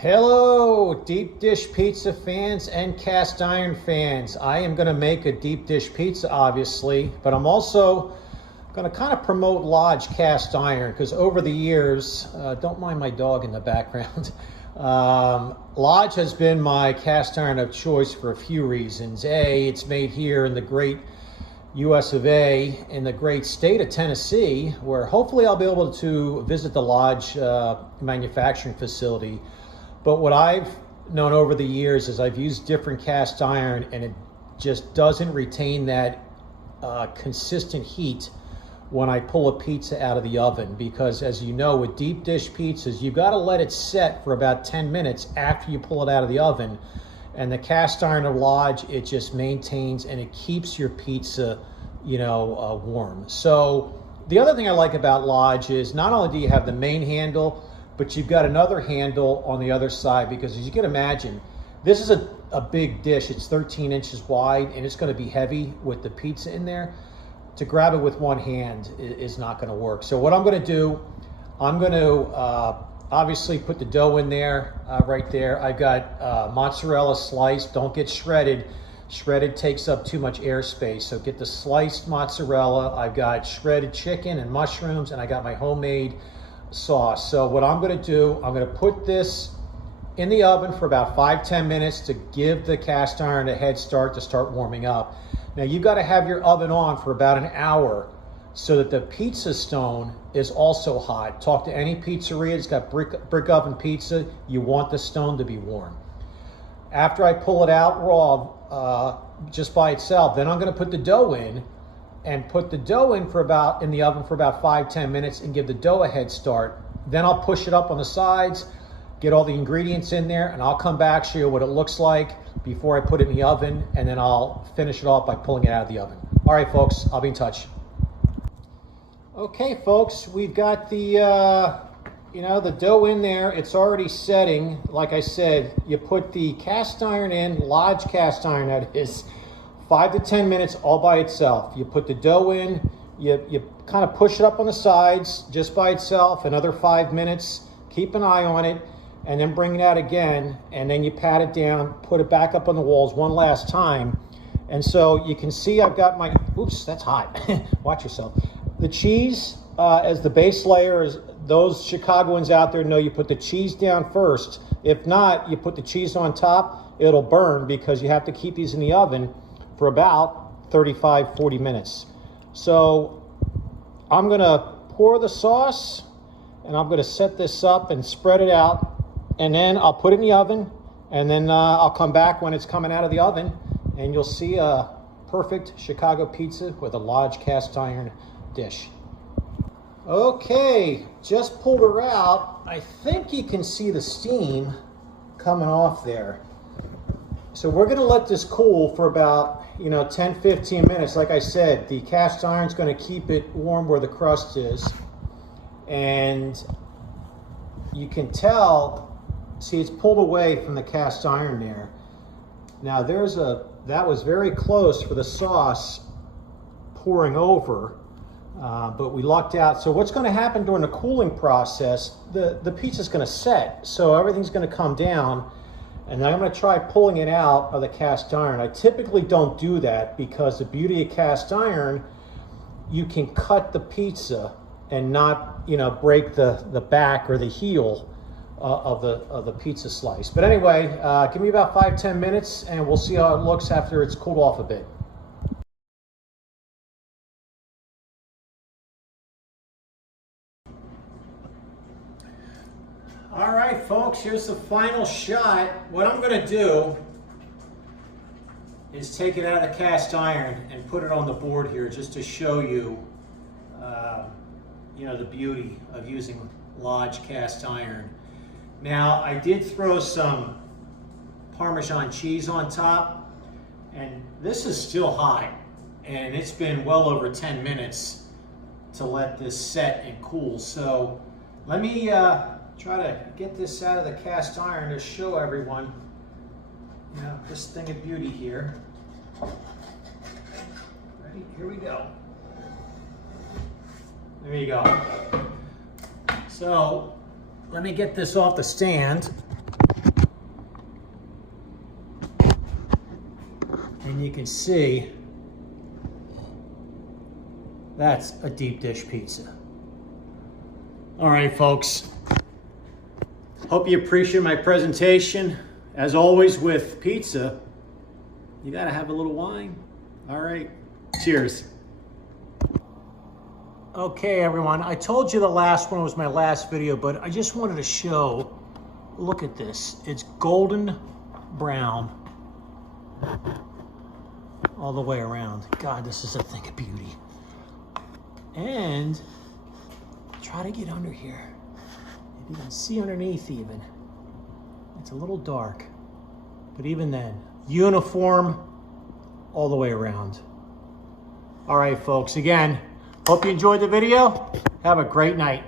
Hello, deep dish pizza fans and cast iron fans. I am going to make a deep dish pizza, obviously, but I'm also going to kind of promote Lodge cast iron because over the years, don't mind my dog in the background, Lodge has been my cast iron of choice for a few reasons. A, it's made here in the great US of A, in the great state of Tennessee, where hopefully I'll be able to visit the Lodge manufacturing facility. But what I've known over the years is I've used different cast iron and it just doesn't retain that consistent heat when I pull a pizza out of the oven, because as you know, with deep dish pizzas, you got to let it set for about 10 minutes after you pull it out of the oven. And the cast iron of Lodge, it just maintains and it keeps your pizza, warm. So the other thing I like about Lodge is not only do you have the main handle, but you've got another handle on the other side, because as you can imagine, this is a big dish. It's 13 inches wide and it's going to be heavy with the pizza in there. To grab it with one hand is not going to work. So what I'm going to do, I'm going to obviously put the dough in there, right there. I've got mozzarella sliced. Don't get shredded. Shredded takes up too much airspace. So get the sliced mozzarella. I've got shredded chicken and mushrooms, and I got my homemade sauce. So what I'm going to do, I'm going to put this in the oven for about 5-10 minutes to give the cast iron a head start to start warming up. Now you've got to have your oven on for about an hour so that the pizza stone is also hot. Talk to any pizzeria that's got brick oven pizza, you want the stone to be warm. After I pull it out raw, just by itself, then I'm going to put the dough in and put the dough in the oven for about 5-10 minutes and give the dough a head start. Then I'll push it up on the sides, get all the ingredients in there, and I'll come back, show you what it looks like before I put it in the oven, and then I'll finish it off by pulling it out of the oven. All right, folks, I'll be in touch. Okay, folks, we've got the the dough in there. It's already setting. Like I said, you put the cast iron in, Lodge cast iron that is, 5 to 10 minutes all by itself. You put the dough in, you kind of push it up on the sides just by itself, another 5 minutes, keep an eye on it, and then bring it out again, and then you pat it down, put it back up on the walls one last time. And so you can see I've got my, oops, that's hot. Watch yourself. The cheese as the base layer is, those Chicagoans out there know you put the cheese down first. If not, you put the cheese on top, it'll burn because you have to keep these in the oven for about 35-40 minutes. So I'm going to pour the sauce and I'm going to set this up and spread it out, and then I'll put it in the oven, and then I'll come back when it's coming out of the oven and you'll see a perfect Chicago pizza with a Lodge cast iron dish. Okay, just pulled her out. I think you can see the steam coming off there. So we're going to let this cool for about 10-15 minutes. Like I said, the cast iron's going to keep it warm where the crust is, and you can tell, see, it's pulled away from the cast iron there. Now that was very close for the sauce pouring over, but we lucked out. So what's going to happen during the cooling process, the pizza's going to set, so everything's going to come down. And then I'm going to try pulling it out of the cast iron. I typically don't do that because the beauty of cast iron, you can cut the pizza and not, break the back or the heel of the pizza slice. But anyway, give me about 5-10 minutes and we'll see how it looks after it's cooled off a bit. All right, folks, here's the final shot. What I'm going to do is take it out of the cast iron and put it on the board here just to show you, the beauty of using Lodge cast iron. Now, I did throw some Parmesan cheese on top, and this is still hot, and it's been well over 10 minutes to let this set and cool. So let me try to get this out of the cast iron to show everyone, this thing of beauty here. Ready? Here we go. There you go. So let me get this off the stand. And you can see that's a deep dish pizza. All right, folks. Hope you appreciate my presentation. As always with pizza, you gotta have a little wine. All right, cheers. Okay, everyone, I told you the last one was my last video, but I just wanted to show, look at this. It's golden brown all the way around. God, this is a thing of beauty. And try to get under here. If you can see underneath even, it's a little dark, but even then, uniform all the way around. All right, folks, again, hope you enjoyed the video. Have a great night.